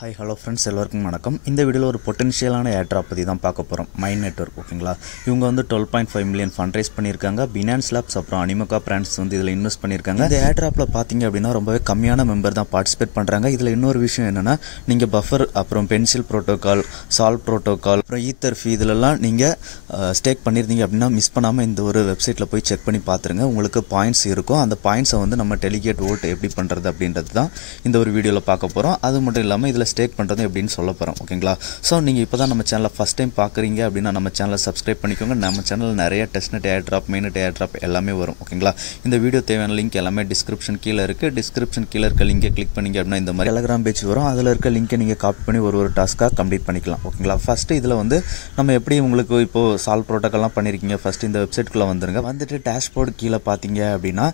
Hi, hello friends, எல்லாருக்கும் வணக்கம். இந்த வீடியோல ஒரு பொட்டன்ஷியலான ஏர்ட்ராப் பத்தி தான் பார்க்க போறோம். மைன் நெட்வொர்க் ஓகேங்களா. இவங்க வந்து 12.5 மில்லியன் ஃபண்ட் ரைஸ் பண்ணிருக்காங்க. Binance Labs அப்புறம் Animoca Brands வந்து இதல இன்வெஸ்ட் பண்ணிருக்காங்க. இந்த ஏர்ட்ராப்ல பாத்தீங்க அப்படினா ரொம்பவே கம்மியான மெம்பர் தான் பார்ட்டிசிபேட் பண்றாங்க. இதல இன்னொரு விஷயம் என்னன்னா நீங்க பஃபர் அப்புறம் பென்சில் புரோட்டோகால், சால்வ் புரோட்டோகால், அப்புறம் ஈத்தர் ஃபீ இதெல்லாம் நீங்க ஸ்டேக் பண்ணிருந்தீங்க அப்படினா மிஸ் பண்ணாம இந்த ஒரு வெப்சைட்ல போய் செக் பண்ணி பாத்துருங்க. உங்களுக்கு பாயிண்ட்ஸ் இருக்கும். அந்த பாயிண்ட்ஸை வந்து நம்ம டெலிகேட் வோட் எப்படி பண்றது அப்படின்றது தான் இந்த ஒரு வீடியோல பார்க்க போறோம். அது மட்டும் இல்லாம இதல ஸ்டேக் பண்றது எப்படின்னு சொல்ல போறோம் ஓகேங்களா. சோ நீங்க இப்போதான் நம்ம சேனலை ஃபர்ஸ்ட் டைம் பார்க்கறீங்க அப்படினா நம்ம சேனலை சப்ஸ்கிரைப் பண்ணிக்கோங்க. நம்ம சேனல்ல நிறைய டெஸ்ட்நெட் ஏர்ட்ராப், மெயின்நெட் ஏர்ட்ராப் எல்லாமே வரும் ஓகேங்களா. இந்த வீடியோ தேவையான லிங்க் எல்லாமே டிஸ்கிரிப்ஷன் கீழ இருக்கு. டிஸ்கிரிப்ஷன் கீழ இருக்க லிங்கை கிளிக் பண்ணீங்க அப்படினா இந்த மாதிரி Telegram பேஜ் வரும். அதுல இருக்க லிங்கை நீங்க காப்பி பண்ணி ஒரு டாஸ்கா கம்ப்ளீட் பண்ணிக்கலாம் ஓகேங்களா. ஃபர்ஸ்ட் இதுல வந்து நம்ம எப்படி உங்களுக்கு இப்போ சால்வ் புரோட்டோகால்லாம் பண்ணிருக்கீங்க. ஃபர்ஸ்ட் இந்த வெப்சைட்க்குள்ள வந்துருங்க. வந்துட்டு டேஷ்போர்ட் கீழ பாத்தீங்க அப்படினா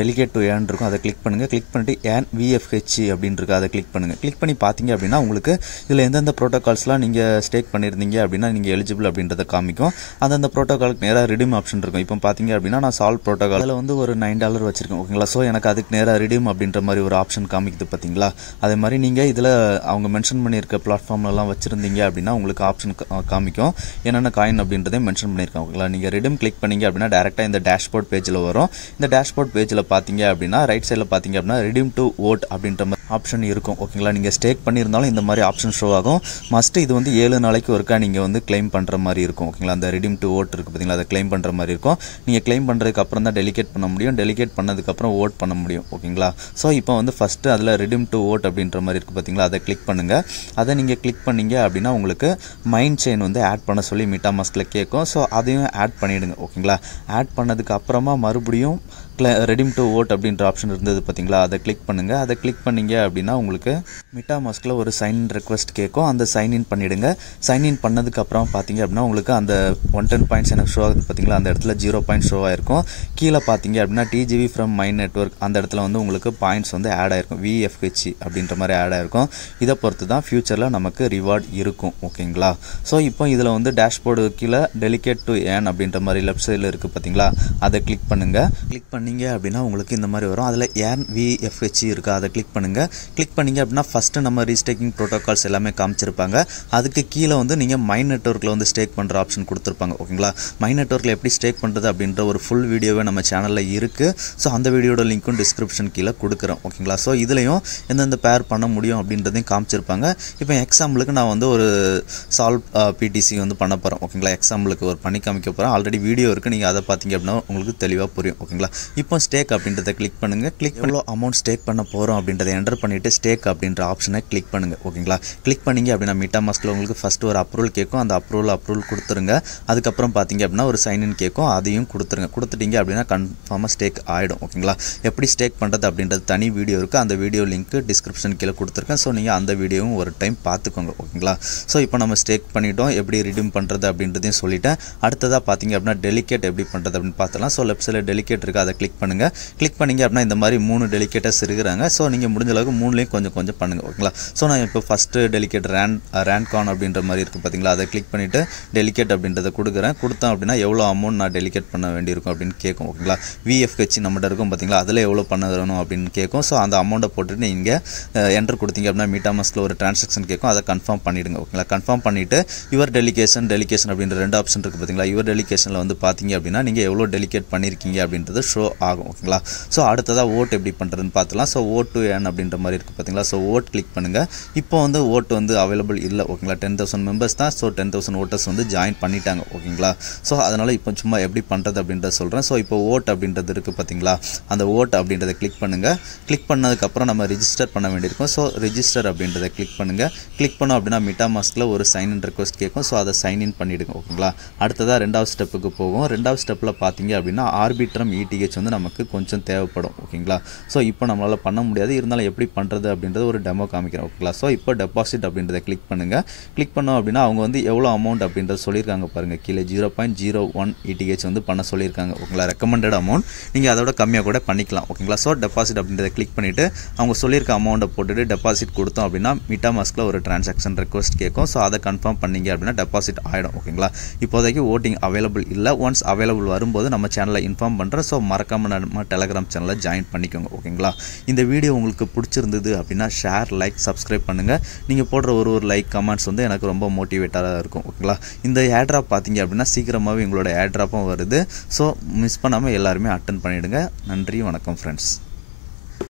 டெலிகேட் டு ஏர்ன் இருக்கும். அதை கிளிக் பண்ணுங்க. கிளிக் பண்ணிட்டு ஏர்ன் VFH அப்படின்னு இருக்கு. அதை கிளிக் பண்ணுங்க. கிளிக் பண்ணி பாத்தீங்க அப்படினா உங்களுக்கு இதுல எந்தெந்த புரோட்டோகால்ஸ்லாம் நீங்க ஸ்டேக் பண்ணிருந்தீங்க அப்படினா நீங்க எலிஜிபிள் அப்படின்றத காமிக்கும். அந்த புரோட்டோகாலுக்கு நேரா ரிடீம் ஆப்ஷன் இருக்கும். இப்போ பாத்தீங்க அப்படினா நான் சால்வ் புரோட்டோகால் அதுல வந்து ஒரு $9 வச்சிருக்கேன் ஓகேங்களா. சோ எனக்கு அதுக்கு நேரா ரிடீம் அப்படின்ற மாதிரி ஒரு ஆப்ஷன் காமிக்குது பாத்தீங்களா. அதே மாதிரி நீங்க இதுல அவங்க மென்ஷன் பண்ணிருக்க பிளாட்ஃபார்ம்ல எல்லாம் வச்சிருந்தீங்க அப்படினா உங்களுக்கு ஆப்ஷன் காமிக்கும். என்னென்ன காயின் அப்படின்றதை மென்ஷன் பண்ணிருக்கேன் ஓகேங்களா. நீங்க ரிடீம் கிளிக் பண்ணீங்க அப்படினா டைரக்டா இந்த டேஷ்போர்ட் பேஜ்ல வரும். இந்த டேஷ்போர்ட் பேஜ்ல பாத்தீங்க அப்படினா ரைட் சைடுல பாத்தீங்க அப்படினா ரிடீம் டு வோட் அப்படின்ற ஆப்ஷன் இருக்கும் ஓகேங்களா. நீங்க ஸ்டேக் பண்ணியிருந்தாலும் இந்த மாதிரி ஆப்ஷன் ஷோ ஆகும். மஸ்ட் இது வந்து 7 நாளைக்கு ஒருக்கா நீங்க வந்து கிளைம் பண்ற மாதிரி இருக்கும் ஓகேங்களா. அந்த ரிடீம் டு வோட் இருக்கு பாத்தீங்களா, அதை கிளைம் பண்ற மாதிரி இருக்கும். நீங்க கிளைம் பண்றதுக்கு அப்புறம் தான் டெலிகேட் பண்ண முடியும். டெலிகேட் பண்ணதுக்கு அப்புறம் வோட் பண்ண முடியும் ஓகேங்களா. சோ இப்போ வந்து ஃபர்ஸ்ட் அதுல ரிடீம் டு வோட் அப்படின்ற மாதிரி இருக்கு பாத்தீங்களா, அதை கிளிக் பண்ணுங்க. அதை நீங்க கிளிக் பண்ணீங்க அப்படினா உங்களுக்கு மைன் செயின் வந்து ஆட் பண்ண சொல்லி MetaMaskல கேட்கும். சோ அதையும் ஆட் பண்ணிடுங்க ஓகேங்களா. ஆட் பண்ணதுக்கு அப்புறமா மறுபடியும் ரெடீம் டு வோட் அப்படின்ற ஆப்ஷன் இருந்தது பாத்தீங்களா, அதை கிளிக் பண்ணுங்க. அதை கிளிக் பண்ணீங்க அப்படினா உங்களுக்கு MetaMaskல ஒரு சைன் இன் ரெக்வெஸ்ட் கேட்கும். அந்த சைன் இன் பண்ணிடுங்க. சைன் இன் பண்ணதுக்கு அப்புறம் பாத்தீங்க அப்படினா உங்களுக்கு அந்த 110 பாயிண்ட்ஸ் எனக்கு ஷோ ஆகுது பாத்தீங்களா, அந்த இடத்துல 0 பாயிண்ட் ஷோ ஆயிருக்கும். கீழே பாத்தீங்க அப்படினா TGV ஃப்ரம் மைன் நெட்வொர்க் அந்த இடத்துல வந்து உங்களுக்கு பாயிண்ட்ஸ் வந்து ஆட் ஆயிருக்கும். VFH அப்படின்ற மாதிரி ஆட் ஆயிருக்கும். இதை பொறுத்து தான் ஃபியூச்சர்ல நமக்கு ரிவார்ட் இருக்கும் ஓகேங்களா. சோ இப்போ இதுல வந்து டேஷ்போர்டு கீழே டெலிகேட் டு ஏர்ன் அப்படின்ற மாதிரி லெஃப்ட் சைடுல இருக்கு பாத்தீங்களா, அதை கிளிக் பண்ணுங்க. கிளிக் பண்ணீங்க அப்படினா உங்களுக்கு இந்த மாதிரி வரும். அதுல ஏர்ன் VFH இருக்கு. அதை கிளிக் பண்ணுங்க. கிளிக் பண்ணீங்க அப்படினா ஃபர்ஸ்ட் நம்ம ரீஸ்டேக்கிங் புரோட்டோகால்ஸ் எல்லாமே காமிச்சிருப்பாங்க. அதுக்கு கீழே வந்து நீங்க மைன் நெட்வொர்க்ல வந்து ஸ்டேக் பண்ற ஆப்ஷன் கொடுத்திருப்பாங்க ஓகேங்களா. மைன் நெட்வொர்க்ல எப்படி ஸ்டேக் பண்றது அப்படின்ற ஒரு ஃபுல் வீடியோவே நம்ம சேனல்ல இருக்கு. சோ அந்த வீடியோட லிங்க்கும் டிஸ்கிரிப்ஷன் கீழே கொடுக்குறேன் ஓகேங்களா. சோ இதுலயும் எந்தெந்த பேர் பண்ண முடியும் அப்படின்றதையும் காமிச்சிருப்பாங்க. இப்போ எக்ஸாம்பிளுக்கு நான் வந்து ஒரு சால்வ் PTC வந்து பண்ண போறேன் ஓகேங்களா. எக்ஸாம்பிளுக்கு ஒரு பண்ணி காமிக்க போறேன். ஆல்ரெடி வீடியோ இருக்கு. நீங்க அதை பாத்தீங்க அப்படினா உங்களுக்கு தெளிவா புரியும் ஓகேங்களா. இப்போ ஸ்டேக் அப்படின்றத கிளிக் பண்ணுங்க. கிளிக் பண்ணி எவ்வளவு அமௌண்ட் ஸ்டேக் பண்ண போறோம் அப்படின்றத என்டர் பண்ணிட்டு ஸ்டேக் அப்படின்ற ஆப்ஷனை கிளிக் பண்ணுங்க ஓகேங்களா. கிளிக் பண்ணீங்க அப்படினா MetaMaskல உங்களுக்கு ஃபர்ஸ்ட் ஒரு அப்ரூவல் கேட்கும். அந்த அப்ரூவல் கொடுத்துருங்க. அதுக்கப்புறம் பாத்தீங்க அப்படினா ஒரு சைன் இன் கேட்கும். அதையும் கொடுத்துருங்க. கொடுத்துட்டீங்க அப்படினா கன்ஃபார்மா ஸ்டேக் ஆயிடும் ஓகேங்களா. எப்படி ஸ்டேக் பண்றது அப்படின்றது தனி வீடியோ இருக்கு. அந்த வீடியோ லிங்க் டிஸ்கிரிப்ஷன் கீழே கொடுத்துருக்கேன். ஸோ நீங்க அந்த வீடியோவும் ஒரு டைம் பார்த்துக்கோங்க ஓகேங்களா. ஸோ இப்போ நம்ம ஸ்டேக் பண்ணிட்டோம். எப்படி ரிடீம் பண்றது அப்படின்றதையும் சொல்லிட்டேன். அடுத்ததா பாத்தீங்க அப்படினா டெலிகேட் எப்படி பண்றது அப்படின்னு பார்த்தலாம். ஸோ லெஃப்ட் சைடில் டெலிகேட் இருக்கு. அதை கிளிக் பண்ணுங்க. கிளிக் பண்ணீங்க அப்படினா இந்த மாதிரி 3 டெலிகேட்டர்ஸ் இருக்கிறாங்க. ஸோ நீங்க முடிஞ்ச அளவுக்கு 3லையும் கொஞ்சம் கொஞ்சம் பண்ணுங்க ஓகேங்களா. ஸோ நான் இப்போ ஃபர்ஸ்ட் டெலிகேட் ரேன்கான் அப்படின்ற மாதிரி இருக்கு பாத்தீங்களா, அதை கிளிக் பண்ணிட்டு டெலிகேட் அப்படின்றத கொடுக்குறேன். கொடுத்தோம் அப்படின்னா எவ்வளோ அமௌண்ட் நான் டெலிகேட் பண்ண வேண்டியிருக்கும் அப்படின்னு கேட்கும் ஓகேங்களா. VFH நம்மகிட்ட இருக்கும் பாத்தீங்களா, அதில் எவ்வளோ பண்ணணும் அப்படின்னு கேட்கும். ஸோ அந்த அமௌண்ட்டை போட்டுட்டு நீங்க என்டர் கொடுத்தீங்க அப்படின்னா MetaMaskல ஒரு டிரான்சாக்ஷன் கேட்கும். அதை கன்ஃபார்ம் பண்ணிடுங்க ஓகேங்களா. கன்ஃபார்ம் பண்ணிட்டு யுவர் டெலிகேஷன் அப்படின்ற 2 ஆப்ஷன் இருக்கு பாத்தீங்களா. யுவர் டெலிகேஷன்ல வந்து பாத்தீங்க அப்படின்னா நீங்க எவ்வளோ டெலிகேட் பண்ணிருக்கீங்க அப்படின்றது ஷோ ஆகும் ஓகேங்களா. ஸோ அடுத்ததா ஓட் எப்படி பண்றதுன்னு பார்த்தலாம். ஸோ ஓட் டு ஏர்ன் அப்படின்ற மாதிரி இருக்கு பாத்தீங்களா. ஸோ ஓட் கிளிக் பண்ணுங்க. இப்போ வந்து ஓட் வந்து அவைலபிள் இல்லை ஓகேங்களா. 10,000 மெம்பர்ஸ் தான். ஸோ 10,000 ஓட்டர்ஸ் வந்து ஜாயின் பண்ணிட்டாங்க ஓகேங்களா. ஸோ அதனால இப்போ சும்மா எப்படி பண்றது அப்படின்றத சொல்றேன். ஸோ இப்போ ஓட் அப்படின்றது இருக்கு பாத்தீங்களா, அந்த ஓட் அப்படின்றத கிளிக் பண்ணுங்க. கிளிக் பண்ணதுக்கு அப்புறம் நம்ம ரிஜிஸ்டர் பண்ண வேண்டியிருக்கும். ஸோ ரிஜிஸ்டர் அப்படின்றத கிளிக் பண்ணுங்க. கிளிக் பண்ணோம் அப்படின்னா MetaMaskல ஒரு சைன் இன் ரெக்வெஸ்ட் கேட்கும். ஸோ அதை சைன் இன் பண்ணிடுங்க ஓகேங்களா. அடுத்ததா 2வது ஸ்டெப்புக்கு போகும். 2வது ஸ்டெப்ல பாத்தீங்க அப்படின்னா ஆர்பிட்ரம் ETH வந்து நமக்கு கொஞ்சம் தேவைப்படும் ஓகேங்களா. ஸோ இப்போ நம்மளால பண்ண முடியாது. இருந்தாலும் எப்படி பண்றது அப்படின்றது ஒரு டெமோ காமிக்கிறேன் ஓகேங்களா. ஸோ இப்போ டெபாசிட் அப்படின்றத கிளிக் பண்ணுங்க. கிளிக் பண்ணோம் அப்படின்னா அவங்க வந்து எவ்வளோ அமௌண்ட் அப்படின்றத சொல்லியிருக்காங்க பாருங்க. கீழே 0.01 ETH வந்து பண்ண சொல்லியிருக்காங்க ஓகேங்களா. Recommended amount. நீங்க அதோட கம்மியாக கூட பண்ணிக்கலாம் ஓகேங்களா. ஸோ டெபாசிட் அப்படின்றத கிளிக் பண்ணிட்டு அவங்க சொல்லியிருக்க அமௌண்ட்டை போட்டுட்டு டெபாசிட் கொடுத்தோம் அப்படின்னா MetaMaskல ஒரு டிரான்சாக்ஷன் ரெக்வெஸ்ட் கேட்கும். ஸோ அதை கன்ஃபார்ம் பண்ணீங்க அப்படின்னா டெபாசிட் ஆயிடும் ஓகேங்களா. இப்போதைக்கு ஓட்டிங் அவைலபிள் இல்லை. ஒன்ஸ் அவைலபிள் வரும்போது நம்ம சேனலை இன்ஃபார்ம் பண்றேன். ஸோ மறக்காம மறக்காமல் நம்ம டெலகிராம் சேனலில் ஜாயின் பண்ணிக்கோங்க. ஓகேங்களா? இந்த வீடியோ உங்களுக்கு பிடிச்சிருந்தது அப்படின்னா ஷேர், லைக், சப்ஸ்கிரைப் பண்ணுங்கள். நீங்கள் போடுற ஒரு லைக், கமெண்ட்ஸ் வந்து எனக்கு ரொம்ப மோட்டிவேட்டாக இருக்கும். ஓகேங்களா? இந்த ஏர்ட்ராப் பார்த்தீங்க அப்படின்னா சீக்கிரமாகவே எங்களோட ஏர்ட்ராப்பும் வருது. ஸோ மிஸ் பண்ணாமல் எல்லாருமே அட்டன் பண்ணிவிடுங்க. நன்றி, வணக்கம் ஃப்ரெண்ட்ஸ்.